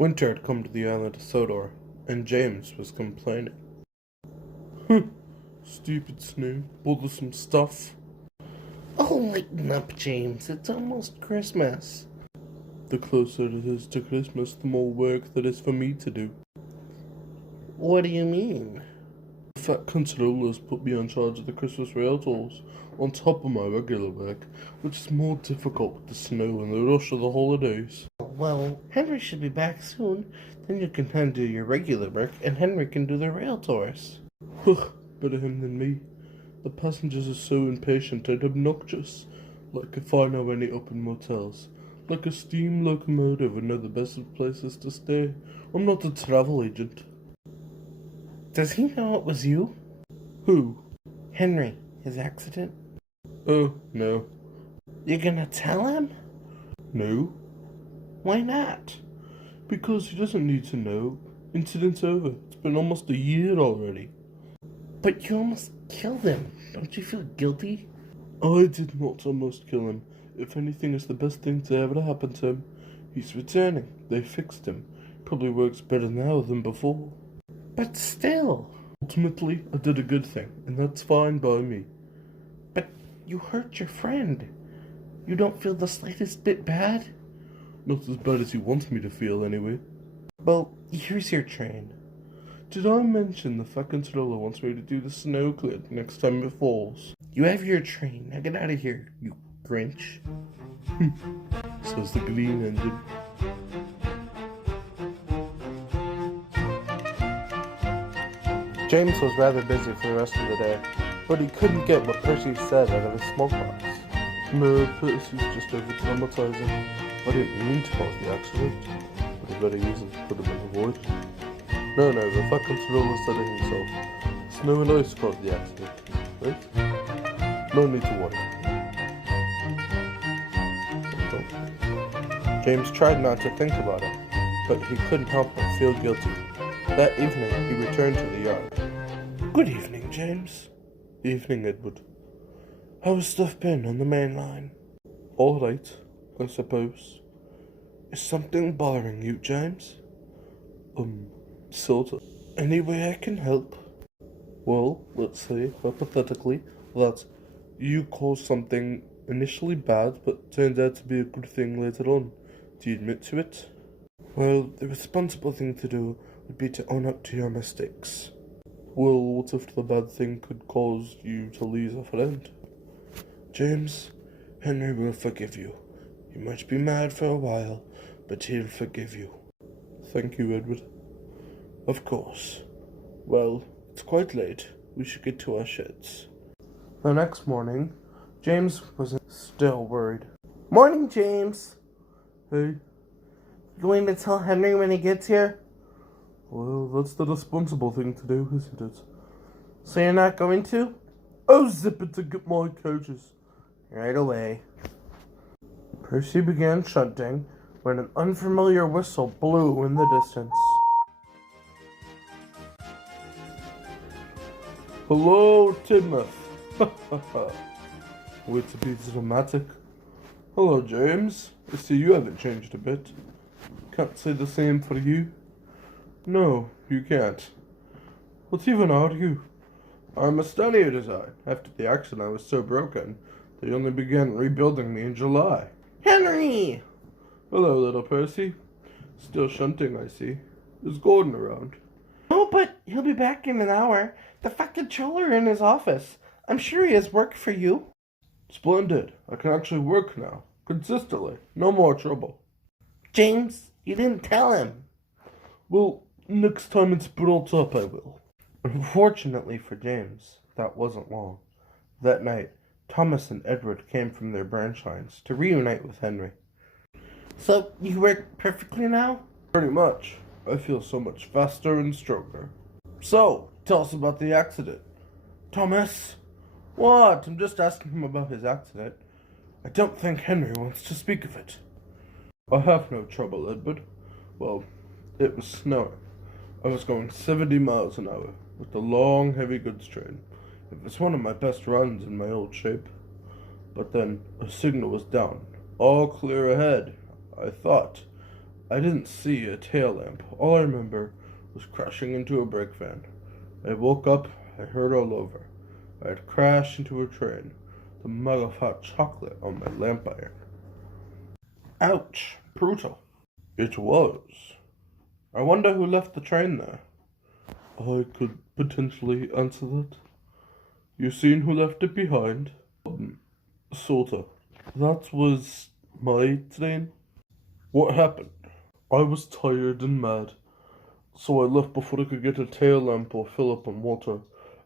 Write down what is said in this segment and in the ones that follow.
Winter had come to the island of Sodor, and James was complaining. Stupid snow, bothersome stuff. Oh, lighten up, James. It's almost Christmas. The closer it is to Christmas, the more work there is for me to do. What do you mean? The fat controllers put me in charge of the Christmas rail tours, on top of my regular work, which is more difficult with the snow and the rush of the holidays. Well, Henry should be back soon. Then you can handle your regular work, and Henry can do the rail tours. Better him than me. The passengers are so impatient and obnoxious. Like if I know any open motels. Like a steam locomotive and know the best of places to stay. I'm not a travel agent. Does he know it was you? Who? Henry, his accident? Oh, no. You're gonna tell him? No. Why not? Because he doesn't need to know. Incident's over. It's been almost a year already. But you almost killed him. Don't you feel guilty? I did not almost kill him. If anything, it's the best thing to ever happen to him. He's returning. They fixed him. Probably works better now than before. But still. Ultimately, I did a good thing, and that's fine by me. But you hurt your friend. You don't feel the slightest bit bad? Not as bad as he wants me to feel, anyway. Well, here's your train. Did I mention the fat controller wants me to do the snow clear next time it falls? You have your train. Now get out of here, you Grinch. Says the green engine. James was rather busy for the rest of the day, but he couldn't get what Percy said out of his smokebox. No, Percy's just over-traumatizing. I didn't mean to cause the accident, but a very easily could have been avoided. No, the fat controller said it himself. Snow and ice caused the accident, right? No need to worry. James tried not to think about it, but he couldn't help but feel guilty. That evening, he returned to the yard. Good evening, James. Evening, Edward. How's stuff been on the main line? All right, I suppose. Is something bothering you, James? Sort of. Any way I can help? Well, let's say, hypothetically, that you caused something initially bad, but turned out to be a good thing later on. Do you admit to it? Well, the responsible thing to do would be to own up to your mistakes. Well, what if the bad thing could cause you to lose a friend? James, Henry will forgive you. You might be mad for a while, but he'll forgive you. Thank you, Edward. Of course. Well, it's quite late. We should get to our sheds. The next morning, James was still worried. Morning, James. Hey. You going to tell Henry when he gets here? Well, that's the responsible thing to do, isn't it? So you're not going to? Oh, zip it to get my coaches. Right away. Percy began shunting when an unfamiliar whistle blew in the distance. Hello, Tidmouth. Way to be dramatic. Hello, James. I see you haven't changed a bit. Can't say the same for you. No, you can't. What even are you? I'm a studio design. After the accident, I was so broken, they only began rebuilding me in July. Henry! Hello, little Percy. Still shunting, I see. Is Gordon around? Oh, but he'll be back in an hour. The fat controller in his office. I'm sure he has work for you. Splendid. I can actually work now. Consistently. No more trouble. James, you didn't tell him. Well, next time it's brought up, I will. Unfortunately for James, that wasn't long. That night, Thomas and Edward came from their branch lines to reunite with Henry. So, you work perfectly now? Pretty much. I feel so much faster and stronger. So, tell us about the accident. Thomas? What? I'm just asking him about his accident. I don't think Henry wants to speak of it. I have no trouble, Edward. Well, it was snowing. I was going 70 miles an hour with the long, heavy goods train. It was one of my best runs in my old shape. But then a signal was down. All clear ahead, I thought. I didn't see a tail lamp. All I remember was crashing into a brake van. I woke up, I heard all over. I had crashed into a train. The mug of hot chocolate on my lamp iron. Ouch! Brutal. It was. I wonder who left the train there. I could potentially answer that. You seen who left it behind? Sorta. That was my train. What happened? I was tired and mad, so I left before I could get a tail lamp or fill up on water.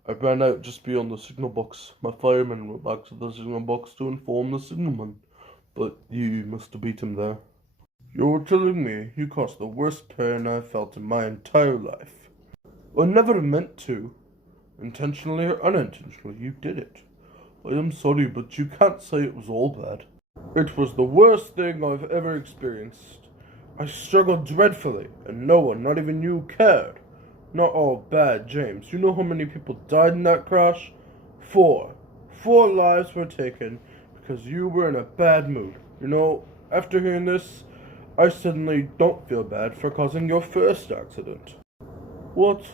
I ran out just beyond the signal box. My fireman went back to the signal box to inform the signalman, but you must have beat him there. You're telling me you caused the worst pain I've felt in my entire life. I never meant to. Intentionally or unintentionally, you did it. I am sorry, but you can't say it was all bad. It was the worst thing I've ever experienced. I struggled dreadfully, and no one, not even you, cared. Not all bad, James. You know how many people died in that crash? 4. 4 lives were taken because you were in a bad mood. You know, after hearing this, I suddenly don't feel bad for causing your first accident. What?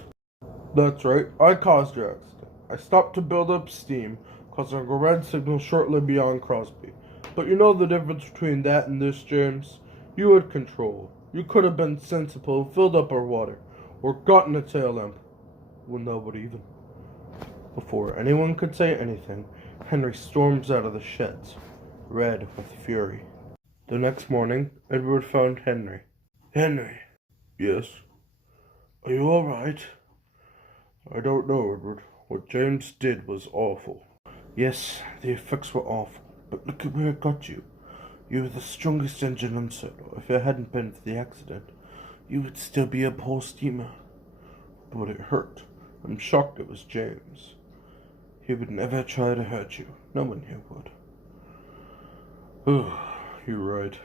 That's right, I caused your accident. I stopped to build up steam, causing a red signal shortly beyond Crosby. But you know the difference between that and this, James? You had control. You could have been sensible, filled up our water, or gotten a tail lamp. Well, nobody even. Before anyone could say anything, Henry storms out of the sheds, red with fury. The next morning, Edward found Henry. Henry. Yes? Are you all right? I don't know, Edward. What James did was awful. Yes, the effects were awful, but look at where it got you. You were the strongest engine on Soto. If it hadn't been for the accident, you would still be a poor steamer. But it hurt. I'm shocked it was James. He would never try to hurt you. No one here would. Oh, you're right.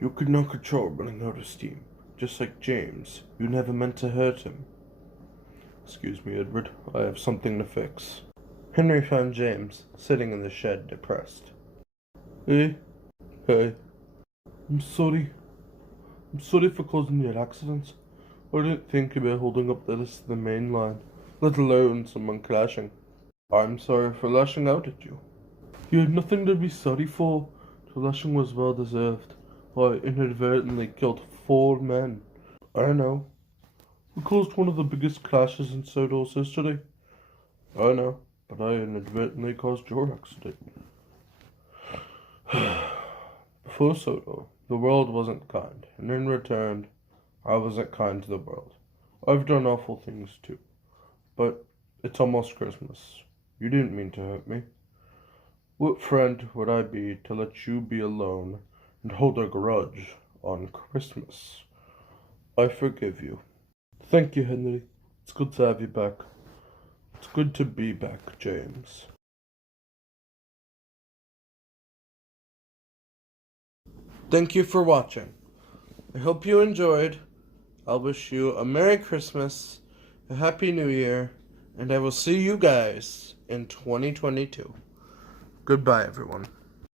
You could not control running out of steam. Just like James, you never meant to hurt him. Excuse me, Edward. I have something to fix. Henry found James, sitting in the shed, depressed. Hey. Hey. I'm sorry. I'm sorry for causing your accident. I didn't think about holding up the list of the main line, let alone someone crashing. I'm sorry for lashing out at you. You had nothing to be sorry for. The lashing was well deserved. I inadvertently killed 4 men. I know. We caused one of the biggest crashes in Soto's history. I know, but I inadvertently caused your accident. Before Soto, the world wasn't kind, and in return, I wasn't kind to the world. I've done awful things too, but it's almost Christmas. You didn't mean to hurt me. What friend would I be to let you be alone and hold a grudge on Christmas? I forgive you. Thank you, Henry. It's good to have you back. It's good to be back, James. Thank you for watching. I hope you enjoyed. I'll wish you a Merry Christmas, a Happy New Year, and I will see you guys in 2022. Goodbye, everyone.